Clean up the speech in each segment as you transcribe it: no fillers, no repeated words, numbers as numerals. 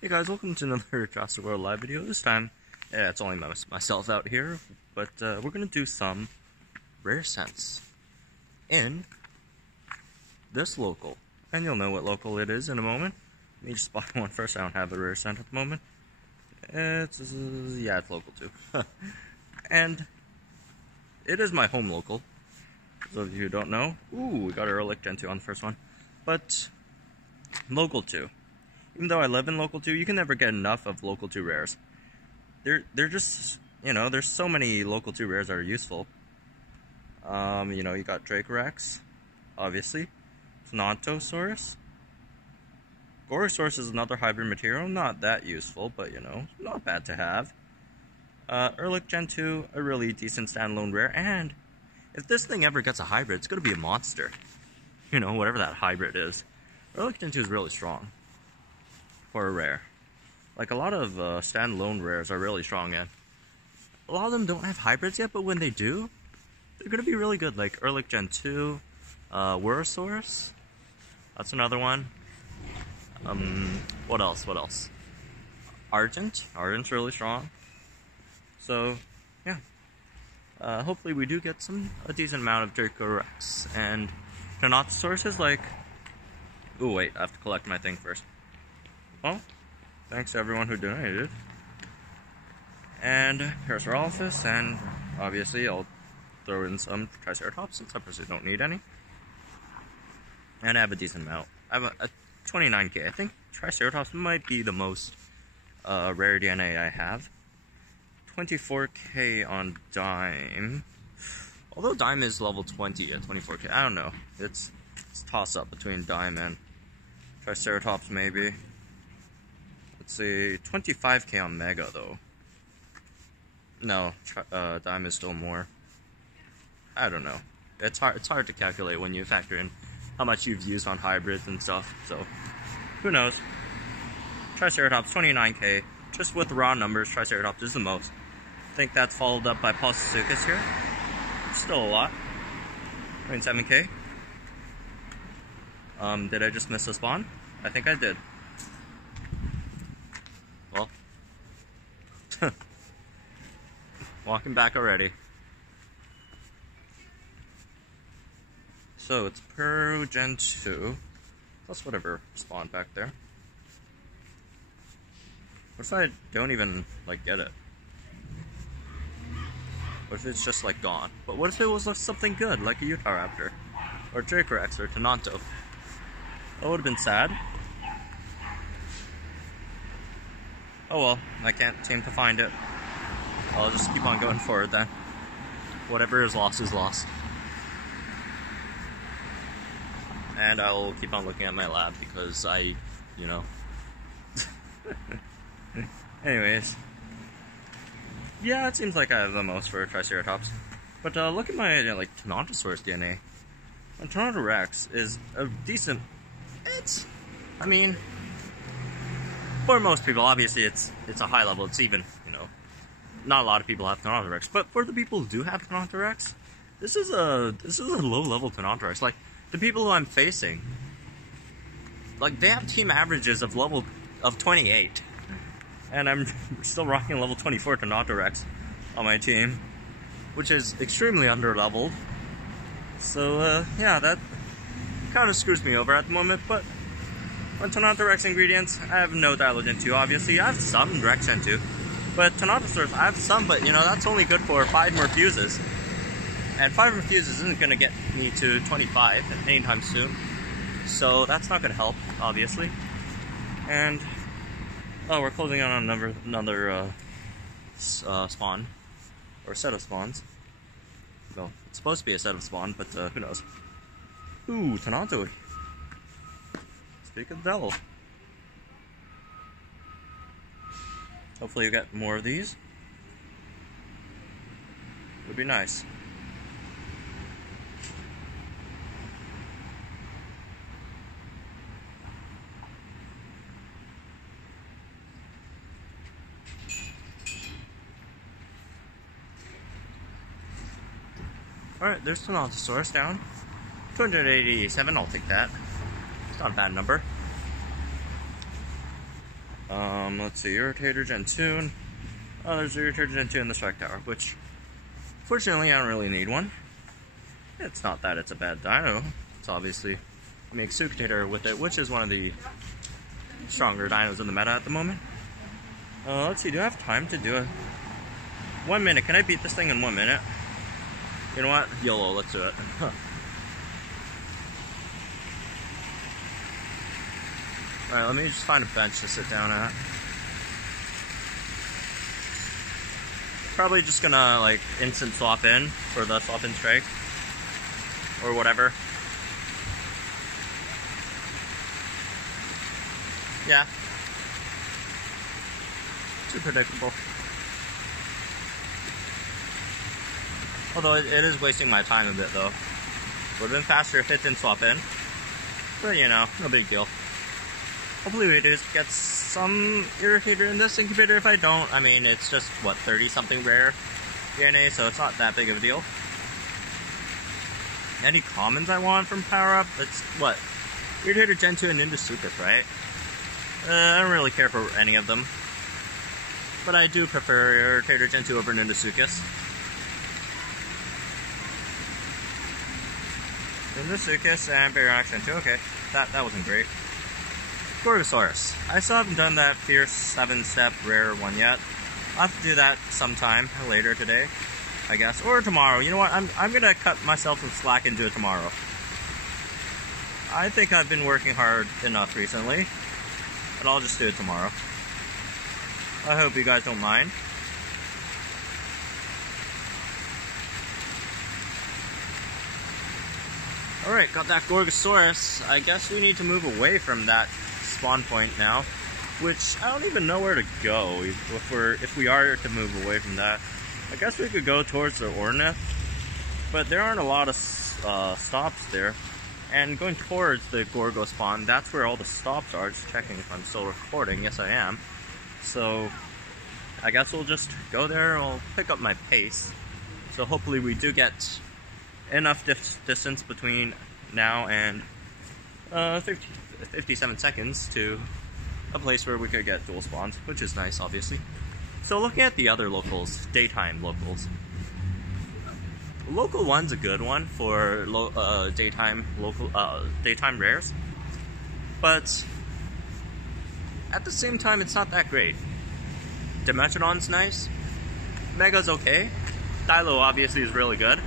Hey guys, welcome to another Jurassic World Alive video. This time, it's only myself out here, but we're gonna do some rare scents in this local. And you'll know what local it is in a moment. Let me just buy one first. I don't have a rare scent at the moment. It's local too. And it is my home local. For those of you who don't know. Ooh, we got a Relic Gen 2 on the first one. But local 2. Even though I live in local 2, you can never get enough of local 2 rares. They're just, there's so many local 2 rares that are useful. You got Dracorex, obviously. Tenontosaurus. Gorosaurus is another hybrid material, not that useful, but not bad to have. Relic Gen 2, a really decent standalone rare, and if this thing ever gets a hybrid, it's gonna be a monster. Whatever that hybrid is. Relic Gen 2 is really strong for a rare. Like, a lot of standalone rares are really strong, and a lot of them don't have hybrids yet, but when they do, they're gonna be really good. Like Relic Gen 2, Wurosaurus, that's another one. What else? Argent's really strong. So, yeah. Hopefully we do get a decent amount of Dracorex, and Tenontosaurus is like... Ooh, wait, I have to collect my thing first. Well, thanks to everyone who donated. And here's our office, and obviously I'll throw in some Triceratops since I personally don't need any. And I have a decent amount. I have a 29k. I think Triceratops might be the most rare DNA I have. 24k on Dime. Although Dime is level 20 at 24k, I don't know. It's toss up between Dime and Triceratops maybe. Let's see, 25k on Mega though. No, Dime is still more. I don't know. It's hard to calculate when you factor in how much you've used on hybrids and stuff. So who knows? Triceratops 29k. Just with raw numbers, Triceratops is the most. I think that's followed up by Pulsasuchus here. Still a lot. 27k. Did I just miss a spawn? I think I did. Well, walking back already. So it's per Gen 2, plus whatever spawned back there. What if I don't even, get it? What if it's just, gone? But what if it was something good, like a Utahraptor, or Dracorex, or Tenonto? That would have been sad. Oh well, I can't seem to find it. I'll just keep on going forward then. Whatever is lost is lost. And I'll keep on looking at my lab because Anyways. Yeah, it seems like I have the most for Triceratops. But look at my, Tenontosaurus DNA. And Tenontorex is a decent... for most people, obviously it's a high level. It's even, not a lot of people have Tenontorex. But for the people who do have Tenontorex, this is a low level Tenontorex. Like, the people who I'm facing, they have team averages of 28. And I'm still rocking level 24 Tenontorex on my team, which is extremely under-leveled. So, yeah, that kind of screws me over at the moment, but on Tenontorex ingredients, I have no Dialogent 2, obviously. I have some Rex Gen 2, but Tenontosaurus, I have some, but, that's only good for 5 more fuses. And 5 more fuses isn't going to get me to 25 anytime soon, so that's not going to help, obviously. And... oh, we're closing on another spawn, or set of spawns. Well, it's supposed to be a set of spawn, but who knows? Ooh, Tenonto. Speak of the devil. Hopefully you get more of these. Would be nice. Alright, there's Tenontosaurus down. 287, I'll take that. It's not a bad number. Let's see, Irritator Gen 2. Oh, there's Irritator Gen 2 in the Strike Tower, which, fortunately, I don't really need one. It's not that it's a bad dino. It's obviously make Sucutator with it, which is one of the stronger dinos in the meta at the moment. Let's see, do I have time to do it? 1 minute. Can I beat this thing in 1 minute? You know what? YOLO, let's do it. Alright, let me just find a bench to sit down at. Probably just gonna, like, instant swap in for the swap in strike. Or whatever. Yeah. Too predictable. Although it is wasting my time a bit though. Would have been faster if it didn't swap in. But you know, no big deal. Hopefully we do get some Irritator in this incubator. If I don't, I mean, it's just, what, 30 something rare DNA, so it's not that big of a deal. Any commons I want from power up? It's, what, Irritator Gen 2 and Ninja right? I don't really care for any of them. But I do prefer Irritator Gen 2 over Ninja. And Baryonyx Gen 2, okay. That wasn't great. Gorgosaurus. I still haven't done that Fierce 7-step rare one yet. I'll have to do that sometime later today, I guess. Or tomorrow. You know what? I'm gonna cut myself some slack and do it tomorrow. I think I've been working hard enough recently. But I'll just do it tomorrow. I hope you guys don't mind. Alright, got that Gorgosaurus. I guess we need to move away from that spawn point now. Which, I don't even know where to go if we are to move away from that. I guess we could go towards the Ornith. But there aren't a lot of stops there. And going towards the Gorgo spawn, that's where all the stops are. Just checking if I'm still recording. Yes, I am. So, I guess we'll just go there. I'll pick up my pace. So hopefully we do get enough distance between now and 57 seconds to a place where we could get dual spawns, which is nice, obviously. So looking at the other locals, daytime locals. Local 1's a good one for daytime rares, but at the same time, it's not that great. Dimetrodon's nice. Mega's okay. Dilo obviously is really good.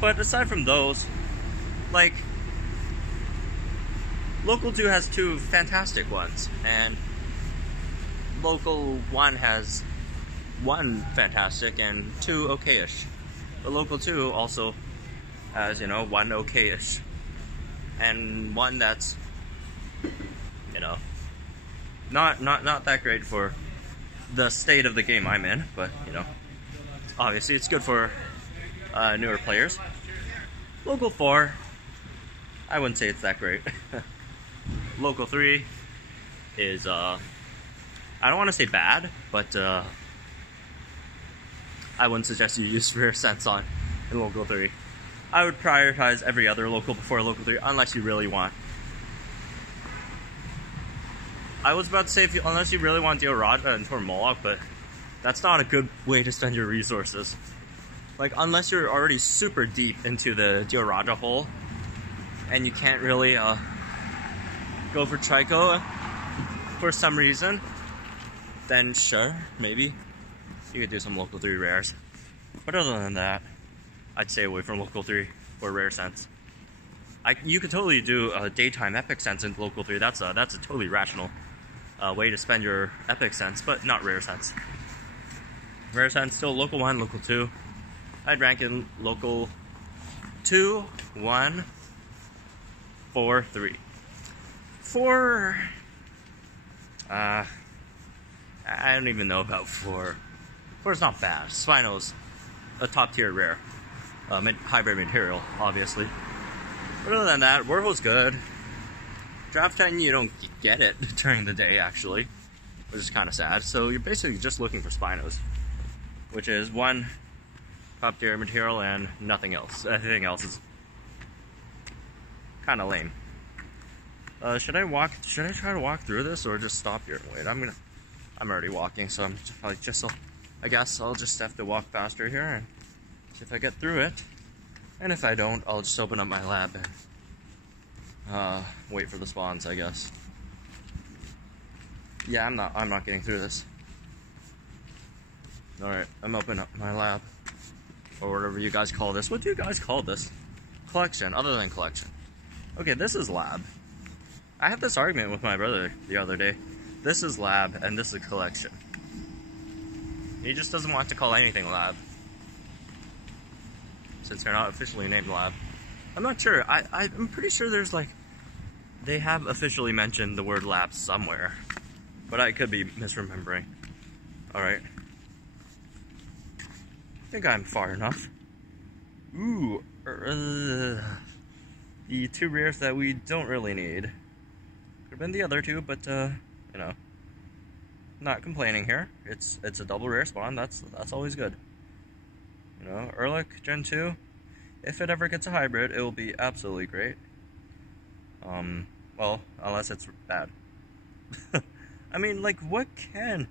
But aside from those, like, Local 2 has 2 fantastic ones, and Local 1 has 1 fantastic and 2 okayish. But Local 2 also has, you know, 1 okayish. And 1 that's, you know, not that great for the state of the game I'm in, but, you know, obviously it's good for newer players. Local 4, I wouldn't say it's that great. Local 3 is, I don't want to say bad, but I wouldn't suggest you use rare SCENTS on in Local 3. I would prioritize every other local before Local 3, unless you really want. I was about to say, unless you really want Diaraja and Tormoloch, but that's not a good way to spend your resources. Like, unless you're already super deep into the Diaraja hole, and you can't really go for Trico for some reason, then sure, maybe you could do some Local 3 rares. But other than that, I'd stay away from Local 3 for rare SCENTS. You could totally do a daytime epic SCENTS in Local 3. That's a totally rational way to spend your epic SCENTS, but not rare SCENTS. Rare SCENTS still Local 1, Local 2. I'd rank in Local 2, 1, 4, 3. 4, I don't even know about 4. 4's not bad. Spino's a top tier rare. Hybrid material, obviously. But other than that, Warho's good. Draft Titan, you don't get it during the day, actually, which is kind of sad. So you're basically just looking for Spinos, which is 1 top tier material and nothing else. Everything else is kind of lame. Should I try to walk through this or just stop here and wait? I'm already walking, so I guess I'll just have to walk faster here and see if I get through it. And if I don't, I'll just open up my lab and wait for the spawns, I guess. Yeah, I'm not getting through this. Alright, I'm opening up my lab. Or whatever you guys call this. What do you guys call this? Collection, other than collection. Okay, this is lab. I had this argument with my brother the other day. This is lab, and this is collection. He just doesn't want to call anything lab. Since they're not officially named lab. I'm not sure. I'm pretty sure there's like... They have officially mentioned the word lab somewhere. But I could be misremembering. Alright. I think I'm far enough. Ooh. The two rares that we don't really need. Could have been the other two, but you know. Not complaining here. It's a double rare spawn, that's always good. You know, Ehrlich Gen 2. If it ever gets a hybrid, it will be absolutely great. Well, unless it's bad. I mean, like, what can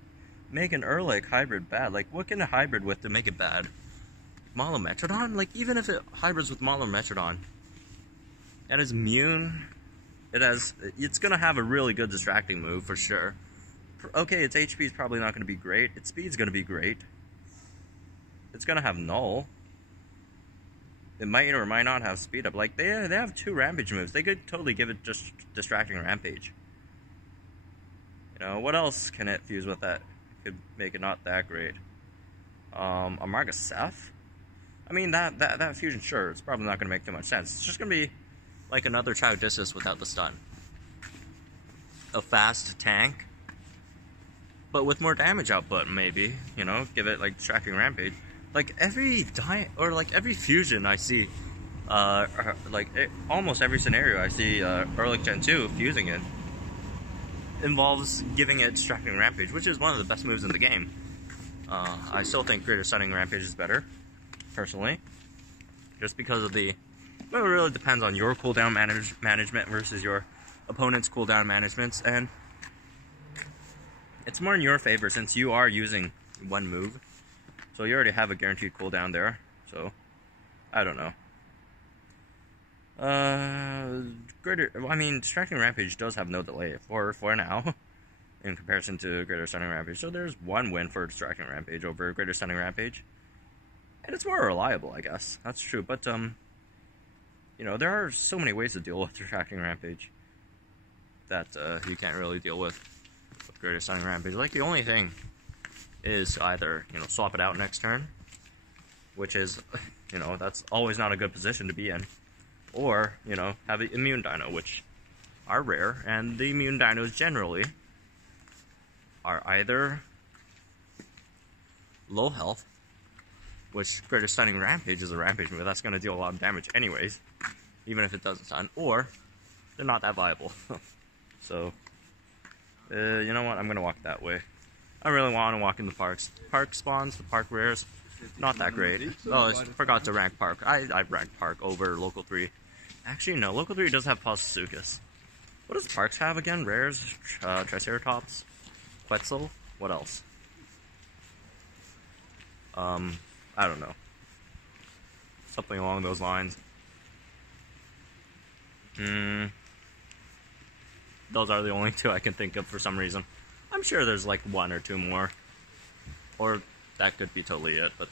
make an Ehrlich hybrid bad? Like, what can a hybrid with to make it bad? Monometrodon? Like, even if it hybrids with Monometrodon, it is immune. It's gonna have a really good distracting move for sure. Okay, its HP is probably not gonna be great. Its speed's gonna be great. It's gonna have null. It might or might not have speed up. Like, they have two rampage moves. They could totally give it just distracting rampage. You know, what else can it fuse with that could make it not that great? Amarga Seth? I mean, that fusion, sure, it's probably not going to make too much sense. It's just going to be like another Chowdissus without the stun. A fast tank, but with more damage output, maybe. You know, give it like distracting rampage. Like every fusion I see, almost every scenario I see Ehrlich Gen 2 fusing it involves giving it distracting rampage, which is one of the best moves in the game. I still think greater stunning rampage is better, personally, just because of the. Well, it really depends on your cooldown management versus your opponent's cooldown managements, and it's more in your favor since you are using one move. So you already have a guaranteed cooldown there, so I don't know. I mean, distracting rampage does have no delay for now, in comparison to greater stunning rampage. So there's one win for distracting rampage over greater stunning rampage, and it's more reliable, I guess. That's true, but you know, there are so many ways to deal with distracting rampage that you can't really deal with greater stunning rampage. Like, the only thing is either, you know, swap it out next turn, which is, you know, that's always not a good position to be in, or, you know, have the immune dino, which are rare, and the immune dinos generally are either low health, which greater stunning rampage is a rampage move that's going to deal a lot of damage anyways, even if it doesn't stun, or they're not that viable. So, you know what, I'm going to walk that way. I really want to walk in the parks. Park spawns, the park rares, not that great. Oh, I forgot to rank park. I ranked park over local 3. Actually, no, local 3 does have Posucus. What does parks have again? Rares, Triceratops, Quetzal, what else? I don't know. Something along those lines. Those are the only two I can think of for some reason. I'm sure there's like one or two more. Or that could be totally it, but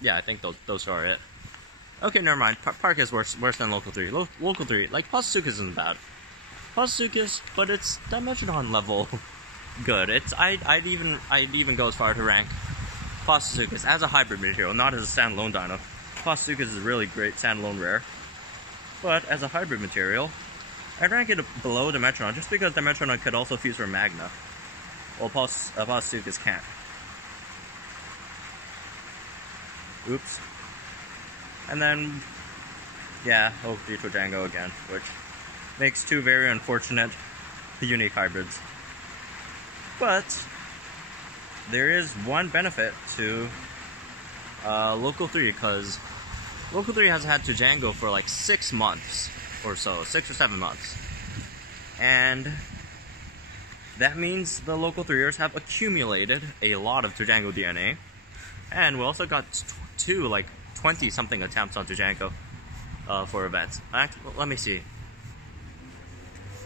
yeah, I think those are it. Okay, never mind. Park is worse than local 3. Local 3, like, Posucus isn't bad. Posucus, but it's Dimetrodon level good. I'd even go as far to rank Posucus as a hybrid material, not as a standalone dino. Posucus is a really great standalone rare, but as a hybrid material, I'd rank it below Dimetrodon just because Dimetrodon could also fuse for Magna. Well, Posucus can't. Oops. And then, yeah, Future Django again, which makes two very unfortunate unique hybrids. But there is one benefit to Local 3, because Local 3 has had to Django for like 6 months or so, 6 or 7 months. And that means the local 3ers have accumulated a lot of Django DNA. And we also got 20-something attempts on Django for events. Actually, let me see.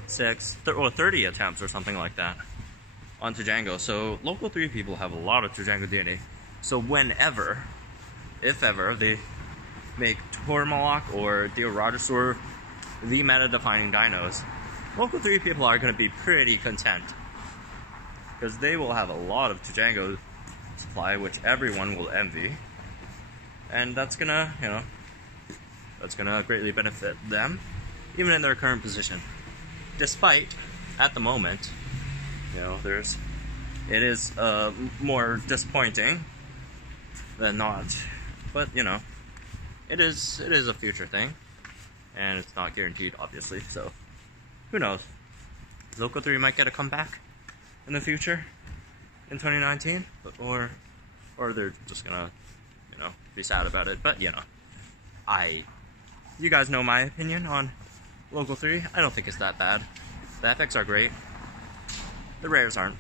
30 attempts or something like that on Django. So local 3 people have a lot of Django DNA. So whenever, if ever, they make Tormalok or Theorodosaur the meta-defining dinos, local 3 people are going to be pretty content. Because they will have a lot of Django supply, which everyone will envy. And that's gonna, that's gonna greatly benefit them, even in their current position. Despite, at the moment, it is more disappointing than not. But, it is a future thing. And it's not guaranteed, obviously, so who knows? Local 3 might get a comeback in the future, in 2019, or they're just gonna, be sad about it. But, you guys know my opinion on local 3. I don't think it's that bad. The epics are great. The rares aren't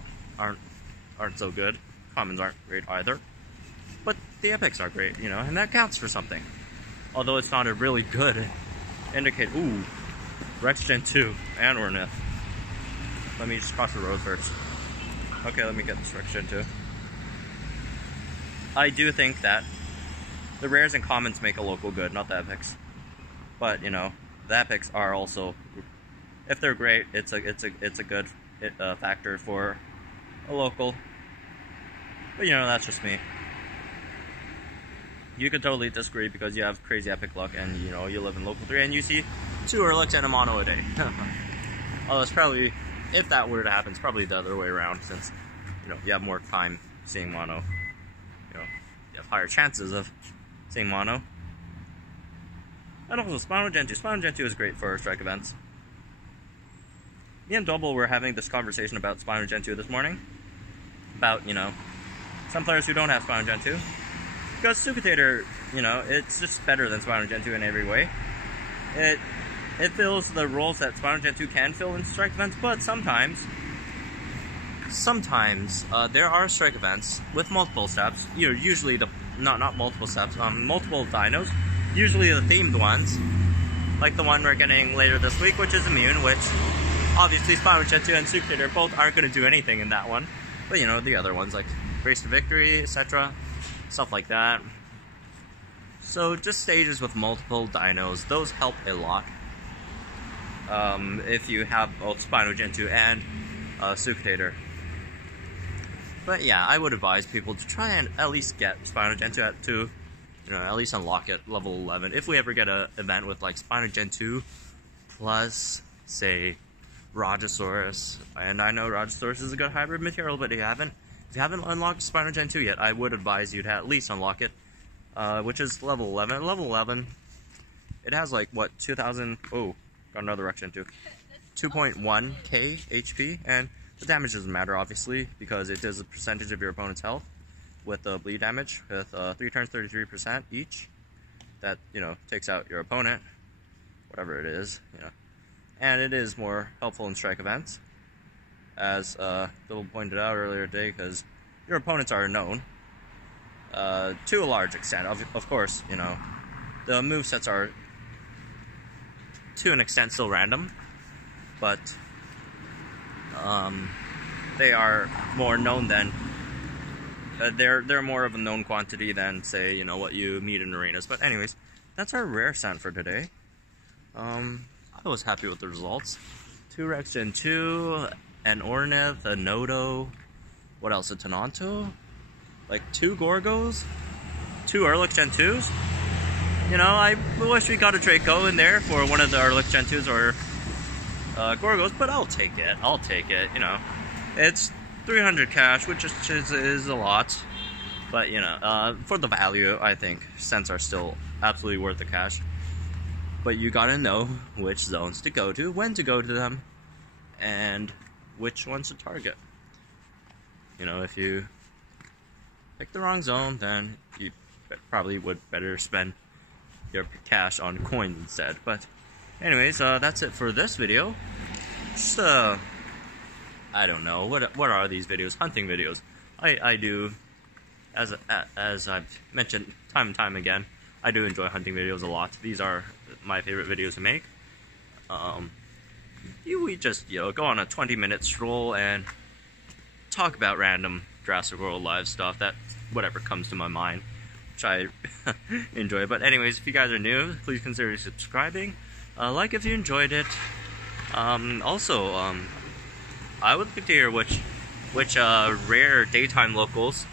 so good. Commons aren't great either. But the epics are great, and that counts for something. Although it's not a really good indicator. Ooh, Rex Gen 2 and Ornith. Let me just cross the road first. Okay, let me get this Rex Gen 2. I do think that the rares and commons make a local good, not the epics. But the epics are also, if they're great, it's a good factor for a local. But that's just me. You could totally disagree because you have crazy epic luck and you live in local 3 and you see 2 Urlix and a mono a day. Although it's probably, if that were to happen, it's probably the other way around, since you have more time seeing mono. You have higher chances of seeing mono. And also Spino Gen 2. Spino Gen 2 is great for strike events. Me and Double were having this conversation about Spino Gen 2 this morning. About, some players who don't have Spino Gen 2. Because Sucutator, it's just better than Spino Gen 2 in every way. It fills the roles that Spino Gen 2 can fill in strike events, but sometimes there are strike events with multiple steps. Usually not multiple steps, multiple dinos. Usually the themed ones, like the one we're getting later this week, which is Immune, which obviously Spino Gen 2 and Sucutator both aren't going to do anything in that one. But the other ones like Race to Victory, etc., stuff like that. So just stages with multiple dinos, those help a lot. If you have both Spino Gen 2 and Sucutator. But yeah, I would advise people to try and at least get Spino Gen 2 at 2. At least unlock it level 11. If we ever get an event with like Spino Gen 2 plus, say, Rajasaurus, and I know Rajasaurus is a good hybrid material, but if you haven't unlocked Spino Gen 2 yet, I would advise you to at least unlock it, which is level 11. At level 11, it has like, what, 2,000, oh, got another Rex Gen 2, 2.1k HP, and the damage doesn't matter, obviously, because it does a percentage of your opponent's health with bleed damage, with 3 turns, 33% each. That, takes out your opponent, whatever it is, And it is more helpful in strike events, as Bill pointed out earlier today, because your opponents are known to a large extent. Of course, the movesets are to an extent still random, but they are more known than they're more of a known quantity than, say, what you meet in arenas. But anyways, that's our rare scent for today. I was happy with the results. 2 Rex Gen 2, an Ornith, a Nodo, what else, a Tenonto? Like 2 Gorgos, 2 Urlix Gen 2s. I wish we got a Draco in there for one of the Urlix Gen 2s or Gorgos, but I'll take it. It's 300 cash, which is a lot. But, for the value, I think scents are still absolutely worth the cash. But you gotta know which zones to go to, when to go to them, and which ones to target. If you pick the wrong zone, then you probably would better spend your cash on coins instead. But Anyways, that's it for this video. Just, I don't know, what are these videos? Hunting videos. I do, as I've mentioned time and time again, I do enjoy hunting videos a lot. These are my favorite videos to make. We just, go on a 20-minute stroll and talk about random Jurassic World Alive stuff, that whatever comes to my mind, which I enjoy. But anyways, if you guys are new, please consider subscribing. Like if you enjoyed it. Also, I would like to hear which rare daytime locals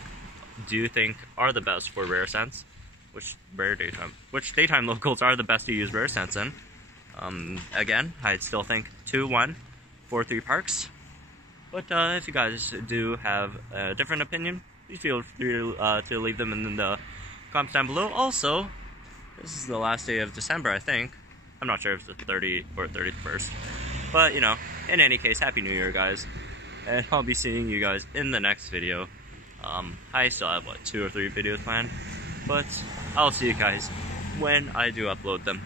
do you think are the best for rare scents? Which daytime locals are the best to use rare scents in? Again, I still think 2, 1, 4, 3 parks. But if you guys do have a different opinion, please feel free to leave them in the comments down below. Also, this is the last day of December, I think. I'm not sure if it's the 30th or 31st. But, in any case, Happy New Year, guys. And I'll be seeing you guys in the next video. I still have, 2 or 3 videos planned. But I'll see you guys when I do upload them.